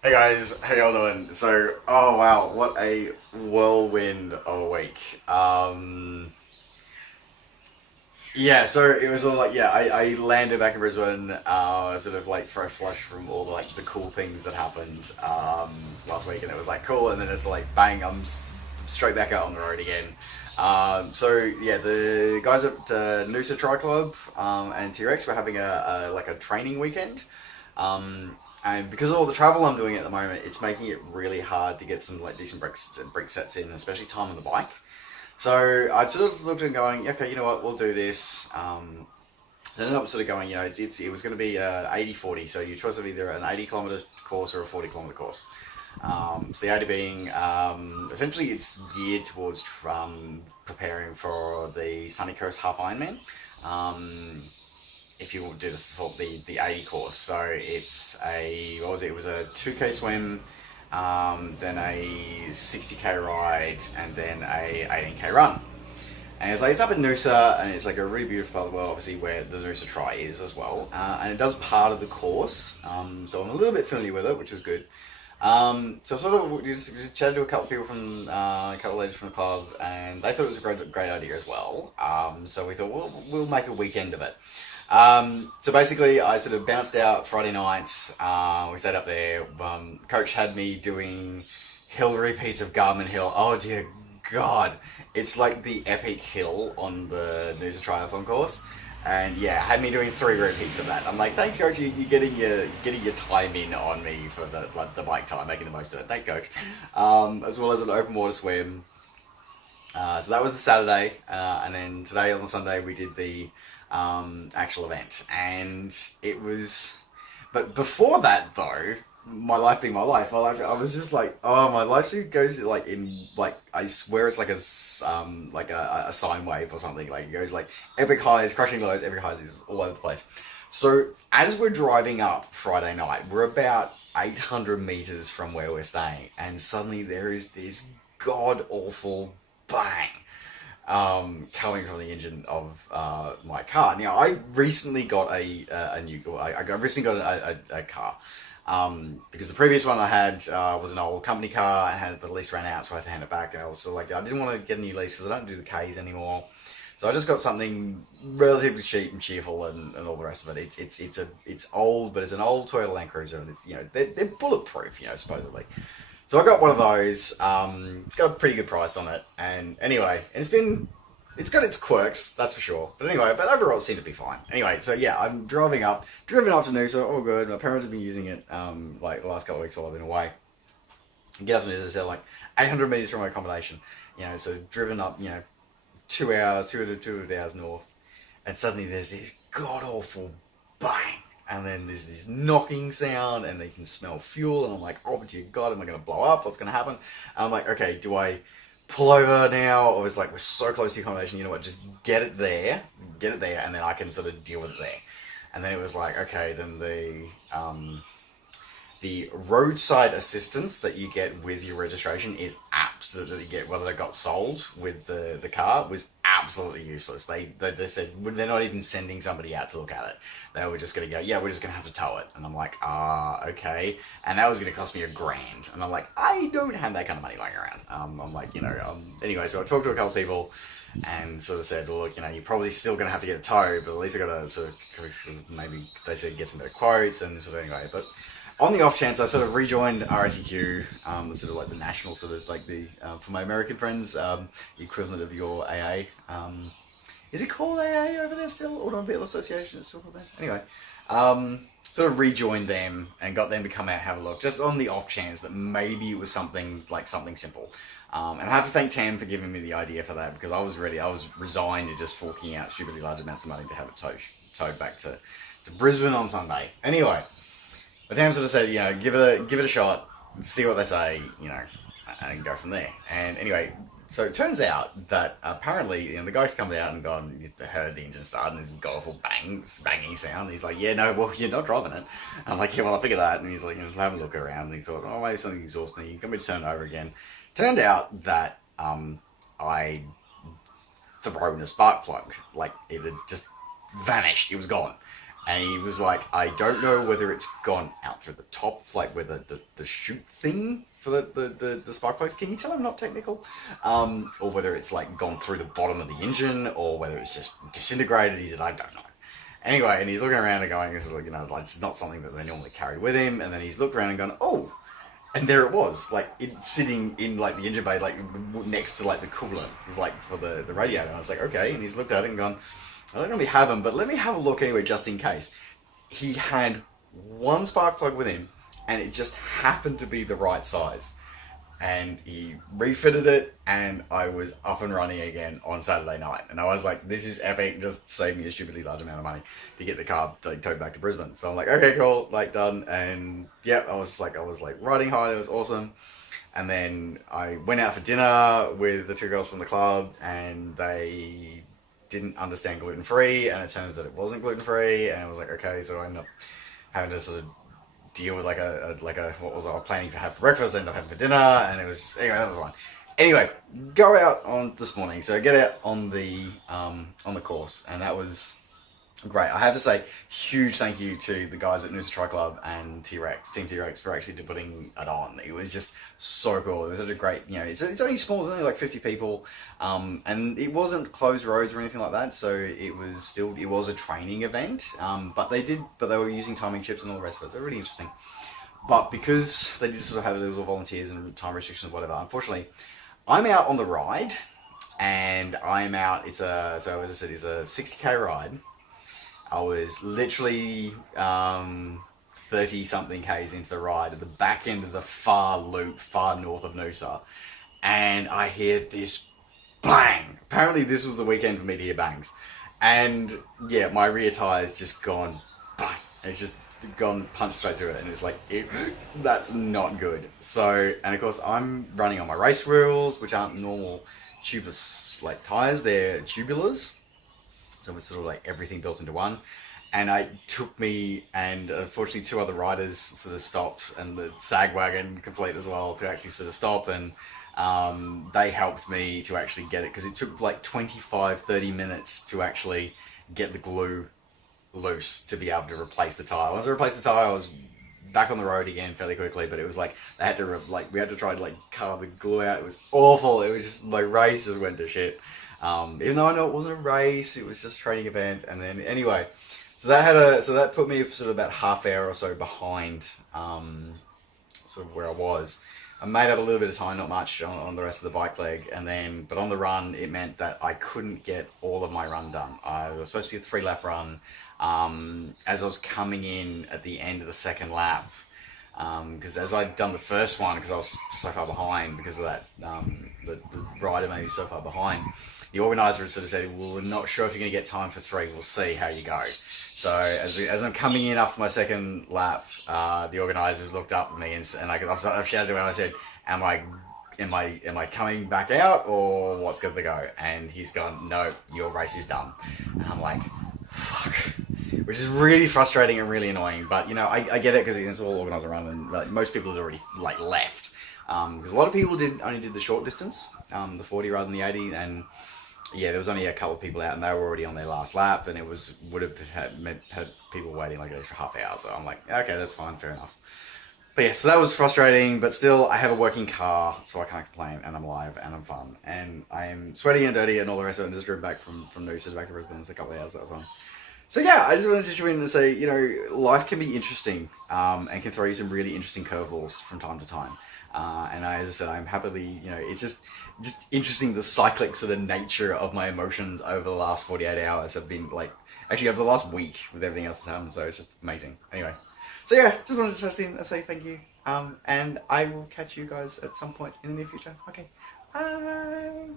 Hey guys, how y'all doing? So, oh wow, what a whirlwind of a week. Yeah, so it was all like, yeah, I landed back in Brisbane, sort of like fresh flush from all the like the cool things that happened last week, and it was like cool, and then it's like bang, straight back out on the road again. So yeah, the guys at Noosa Tri Club and T-Rex were having a like a training weekend. And because of all the travel I'm doing at the moment, it's making it really hard to get some like decent break sets in, especially time on the bike. So I sort of looked and going, okay, you know what, we'll do this. Then ended up sort of going, it was going to be 80-40, so your choice of either an 80 kilometer course or a 40 kilometer course. So the idea being, essentially, it's geared towards preparing for the Sunny Coast Half Ironman. If you do the 80 course, so it's a what was it? It was a 2K swim, then a 60K ride, and then a 18K run. And it's like it's up in Noosa, and it's like a really beautiful part of the world, obviously where the Noosa Tri is as well. And it does part of the course, so I'm a little bit familiar with it, which is good. So I sort of just chatted to a couple of people from a couple of ladies from the club, and they thought it was a great idea as well. So we thought we'll make a weekend of it. So basically, I sort of bounced out Friday night. We stayed up there. Coach had me doing hill repeats of Garmin Hill. Oh dear God, it's like the epic hill on the Noosa Triathlon course. And yeah, had me doing 3 repeats of that. I'm like, thanks, coach. You're getting your time in on me for the bike time, making the most of it. Thank coach. As well as an open water swim. So that was the Saturday, and then today on the Sunday we did the actual event, and it was. But before that, though, my life being my life, I was just like, oh, my life goes like in like I swear it's like like a sine wave or something. Like it goes like epic highs, crushing lows, epic highs is all over the place. So as we're driving up Friday night, we're about 800 meters from where we're staying, and suddenly there is this god awful bang coming from the engine of my car. Now, I recently got a new I recently got a car. Because the previous one I had was an old company car. I had the lease ran out, so I had to hand it back. And I was sort of like, I didn't want to get a new lease because I don't do the K's anymore. So I just got something relatively cheap and cheerful, and all the rest of it. It's old, but it's an old Toyota Land Cruiser, and it's, they're bulletproof, supposedly. So I got one of those. It's got a pretty good price on it, and anyway, and it's got its quirks, that's for sure. But anyway, but overall it seemed to be fine. Anyway, so yeah, I'm driven up to Noosa, all good. My parents have been using it like the last couple of weeks while I've been away. Get up to Noosa, so like 800 meters from my accommodation. So driven up, 2 hours, 2 hours north, and suddenly there's this god awful bang, and then there's this knocking sound, and they can smell fuel, and I'm like, oh dear God, am I going to blow up? What's going to happen? And I'm like, okay, do I pull over now, or it's like we're so close to accommodation? You know what? Just get it there, and then I can sort of deal with it there. And then it was like, okay, then the roadside assistance that you get with your registration is absolutely that you get whether it got sold with the car was absolutely useless. They said they're not even sending somebody out to look at it. They were just going to go, yeah, we're just going to have to tow it. And I'm like, okay. And that was going to cost me $1,000. And I'm like, I don't have that kind of money lying around. I'm like, anyway, so I talked to a couple of people and sort of said, well, look, you're probably still going to have to get a tow, but at least I got to sort of maybe they said get some better quotes and sort of anyway. But on the off chance, I sort of rejoined RSEQ, the sort of like the national sort of like the for my American friends, the equivalent of your AA. Is it called AA over there still? Automobile Association, it's still called that. Anyway, sort of rejoined them and got them to come out and have a look, just on the off chance that maybe it was something simple. And I have to thank Tam for giving me the idea for that, because I was ready. I was resigned to just forking out stupidly large amounts of money to have it towed back to Brisbane on Sunday. Anyway. But Tam sort of said, give it a shot, see what they say, and go from there. And anyway, so it turns out that apparently, the guy's come out and heard the engine start, and this awful banging sound. He's like, yeah, no, well, you're not driving it. I'm like, yeah, well, I figured that. And he's like, have a look around. And he thought, oh, maybe something exhausting. He got me to turn it over again. Turned out that I thrown a spark plug. Like, it had just vanished. It was gone. And he was like, I don't know whether it's gone out through the top, like where the chute thing for the spark plugs. Can you tell I'm not technical? Or whether it's like gone through the bottom of the engine, or whether it's just disintegrated. He said, I don't know. Anyway, and he's looking around and going, like it's not something that they normally carry with him. And then he's looked around and gone, oh, and there it was, like it sitting in like the engine bay, like next to like the coolant, like for the radiator. And I was like, okay. And he's looked at it and gone, I don't normally have them, but let me have a look anyway, just in case. He had one spark plug with him, and it just happened to be the right size. And he refitted it, and I was up and running again on Saturday night. And I was like, this is epic, just saved me a stupidly large amount of money to get the car towed back to Brisbane. So I'm like, okay, cool, like done. And yeah, I was like riding high, it was awesome. And then I went out for dinner with the two girls from the club, and they didn't understand gluten-free, and it turns that it wasn't gluten-free, and I was like, okay, so I ended up having to sort of deal with like a what was I planning to have for breakfast, I ended up having for dinner, and it was just, anyway, that was fun. Anyway, go out on this morning, so I get out on the course, and that was great. I have to say, huge thank you to the guys at Noosa Tri Club and T-Rex, Team T-Rex, for actually putting it on. It was just so cool. It was such a great, it's only small, it's only like 50 people, and it wasn't closed roads or anything like that, so it was a training event, but they were using timing chips and all the rest of it, so really interesting. But because they did sort of have little volunteers and time restrictions, whatever, unfortunately, I'm out on the ride, and I'm out, so as I said, it's a 60k ride. I was literally 30-something Ks into the ride at the back end of the far loop, far north of Noosa, and I hear this bang. Apparently this was the weekend for me to hear bangs. And yeah, my rear tire's just gone bang. It's just gone punched straight through it, and it's like, that's not good. So, and of course I'm running on my race wheels, which aren't normal tubeless like tires, they're tubulars. So it was sort of like everything built into one. And it took me, and unfortunately 2 other riders sort of stopped, and the sag wagon complete as well, to actually sort of stop, and they helped me to actually get it, because it took like 25-30 minutes to actually get the glue loose to be able to replace the tire. Once I replaced the tire, I was back on the road again fairly quickly, but it was like we had to try to like carve the glue out. It was awful. It was just, my race just went to shit. Even though I know it wasn't a race, it was just a training event. And then anyway, so that put me sort of about half hour or so behind sort of where I was. I made up a little bit of time, not much, on the rest of the bike leg, but on the run, it meant that I couldn't get all of my run done. I was supposed to be a 3-lap run. As I was coming in at the end of the second lap, because as I'd done the first one, because I was so far behind because of that, the rider made me so far behind, the organizer sort of said, well, we're not sure if you're going to get time for 3, we'll see how you go. So as I'm coming in after my second lap, the organisers looked up at me, and I've shouted to him, I said, am I coming back out, or what's going to go? And he's gone, no, your race is done. And I'm like, fuck. Which is really frustrating and really annoying, but I get it, because it's all organised around, and like, most people had already like left, because a lot of people only did the short distance, the 40 rather than the 80, and yeah, there was only a couple of people out, and they were already on their last lap, and it would have had people waiting like an extra half hour. So I'm like, okay, that's fine, fair enough. But yeah, so that was frustrating, but still, I have a working car, so I can't complain, and I'm alive, and I'm fun, and I am sweaty and dirty, and all the rest of it, and just drove back from Noosa back to Brisbane. It's a couple of hours, that was fun. So yeah, I just wanted to join in and say, life can be interesting, and can throw you some really interesting curveballs from time to time. And as I said, I'm happily, it's just interesting, the cyclic sort of nature of my emotions over the last 48 hours have been like, actually over the last week with everything else that's happened, so it's just amazing. Anyway, so yeah, just wanted to touch in and say thank you, and I will catch you guys at some point in the near future. Okay, bye!